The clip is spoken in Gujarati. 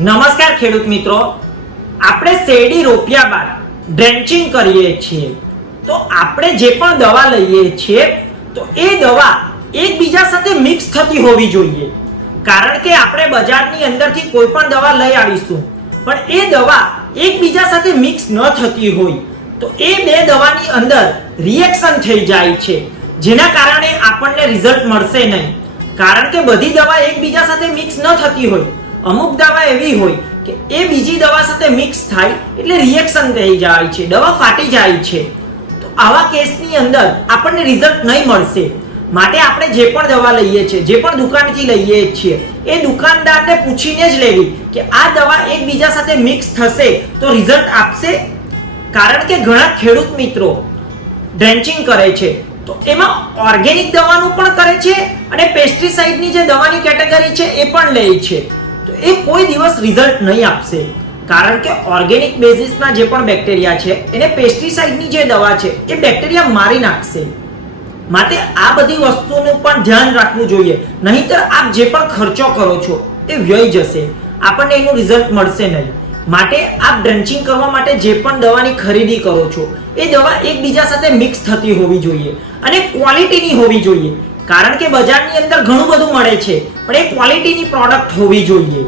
નમસ્કાર ખેડૂત મિત્રો. આપણે શેરડી રોપ્યા બાદ ડ્રેન્ચિંગ કરીએ છીએ. તો આપણે જે પણ દવા લઈએ છીએ, તો એ દવા એકબીજા સાથે મિક્સ થતી હોવી જોઈએ. કારણ કે આપણે બજારની અંદરથી કોઈ પણ દવા લઈ આવીશું, પણ એ દવા એકબીજા સાથે મિક્સ ન થતી હોય, તો એ બે દવાની અંદર રિએક્શન થઈ જાય છે. જેના કારણે આપણને રિઝલ્ટ મળશે નહીં. કારણ કે બધી દવા એકબીજા સાથે મિક્સ ન થતી હોય અમુક દવા એવી હોય કે એ બીજી દવા સાથે મિક્સ થાય એટલે રિએક્શન થઈ જાય છે, દવા ફાટી જાય છે. તો આવા કેસની અંદર આપણને રિઝલ્ટ નહીં મળશે. માટે આપણે જે પણ દવા લઈએ છીએ, જે પણ દુકાનથી લઈએ છીએ, એ દુકાનદારને પૂછીને જ લેવી કે આ દવા એકબીજા સાથે મિક્સ થશે તો રિઝલ્ટ આપશે? કારણ કે ઘણા ખેડૂત મિત્રો ડ્રેન્ચિંગ કરે છે. તો એમાં ઓર્ગેનિક દવાનું પણ કરે છે અને પેસ્ટિસાઇડની જે દવાની કેટેગરી છે, એ પણ લે છે. તો એ કોઈ દિવસ રિઝલ્ટ નહીં આપશે. કારણ કે ઓર્ગેનિક બેઝિસના જે પણ બેક્ટેરિયા છે, એને પેસ્ટિસાઇડની જે દવા છે, એ બેક્ટેરિયા મારી નાખશે. માટે આ બધી વસ્તુનું પણ ધ્યાન રાખવું જોઈએ. નહીંતર આપ જે પણ ખર્ચો કરો છો, એ વ્યય જશે. આપણને એનું રિઝલ્ટ મળશે નહીં. માટે આપ ડ્રેન્ચિંગ કરવા માટે જે પણ દવાની ખરીદી કરો છો, એ દવા એકબીજા સાથે મિક્સ થતી હોવી જોઈએ. અને ક્વોલિટીની હોવી જોઈએ. કારણ કે બજારની અંદર ઘણું બધું મળે છે. પણ એ ક્વોલિટીની પ્રોડક્ટ હોવી જોઈએ.